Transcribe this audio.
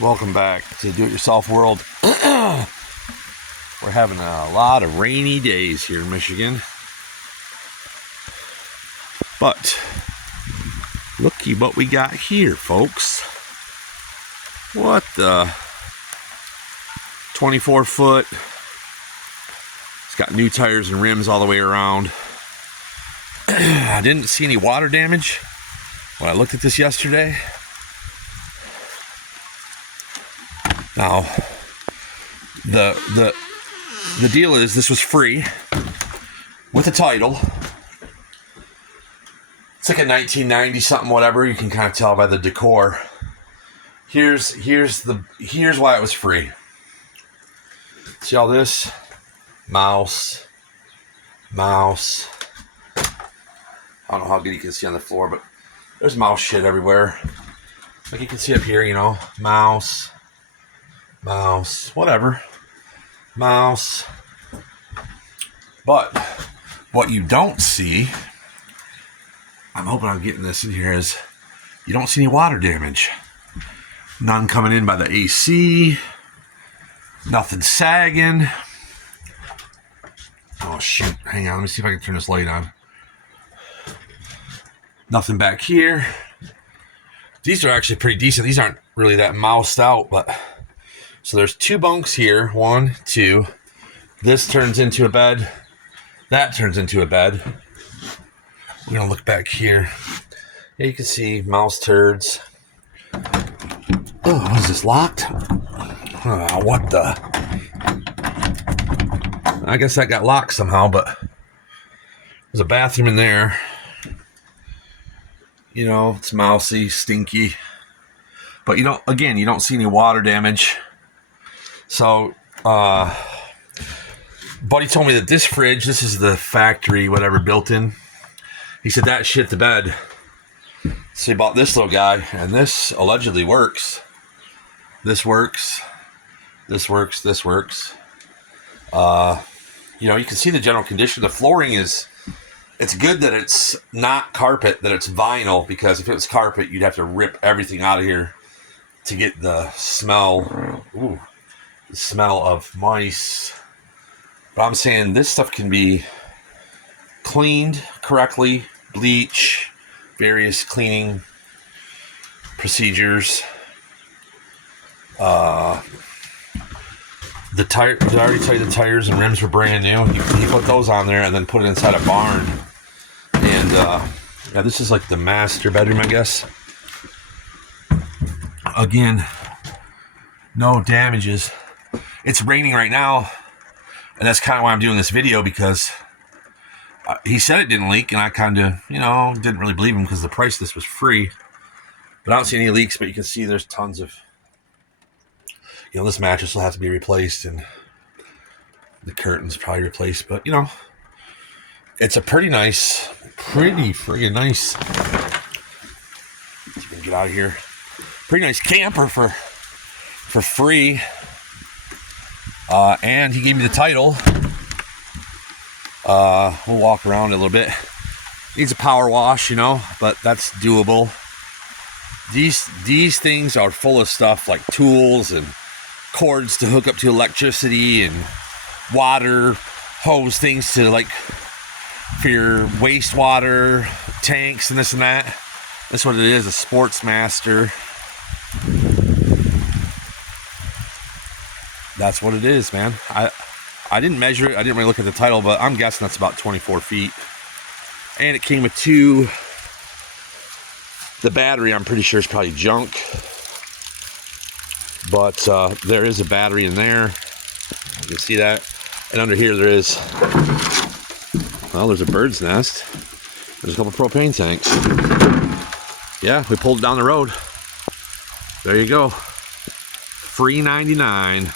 Welcome back to the Do-It-Yourself world. We're having a lot of rainy days here in Michigan. But looky what we got here, folks. What the 24-foot. It's got new tires and rims all the way around. I didn't see any water damage when I looked at this yesterday. Now, the deal is this was free with a title. It's like a 1990 something, whatever. You can kind of tell by the decor. Here's why it was free. See all this? Mouse. I don't know how good you can see on the floor, but there's mouse shit everywhere. Like you can see up here, you know, mouse, whatever. Mouse. But what you don't see, I'm hoping I'm getting this in here, is you don't see any water damage. None coming in by the AC. Nothing sagging. Oh, shoot. Hang on. Let me see if I can turn this light on. Nothing back here. These are actually pretty decent. These aren't really that moused out, but... So there's two bunks here. 1, 2. This turns into a bed. That turns into a bed. We're going to look back here. Yeah, you can see mouse turds. Oh, is this locked? Oh, what the... I guess that got locked somehow, but there's a bathroom in there. You know, it's mousy, stinky. But you don't see any water damage. So, buddy told me that this fridge, this is the factory, whatever, built in. He said that shit the bed. So he bought this little guy, and this allegedly works. This works. This works. This works. You know, you can see the general condition. The flooring is, it's good that it's not carpet, that it's vinyl, because if it was carpet, you'd have to rip everything out of here to get the smell. Ooh, the smell of mice. But I'm saying this stuff can be cleaned correctly, bleach, various cleaning procedures. The tire, did I already tell you the tires and rims were brand new? He put those on there and then put it inside a barn. And yeah, this is like the master bedroom, I guess. Again, no damages. It's raining right now, and that's kind of why I'm doing this video, because he said it didn't leak, and I kind of, you know, didn't really believe him because the price of this was free. But I don't see any leaks, but you can see there's tons of, you know, this mattress will have to be replaced, and the curtains probably replaced. But, you know, it's a pretty friggin' nice, let's get out of here, pretty nice camper for free. And he gave me the title. We'll walk around a little bit. Needs a power wash, you know, but that's doable. These things are full of stuff like tools and cords to hook up to electricity and water hose things to, like, for your wastewater tanks and this and that. That's what it is, a Sportsmaster. That's what it is, man. I didn't measure it. I didn't really look at the title, but I'm guessing that's about 24 feet. And it came with two. The battery, I'm pretty sure, is probably junk. But there is a battery in there. You can see that. And under here there is, well, there's a bird's nest. There's a couple propane tanks. Yeah, we pulled it down the road. There you go. Free 99.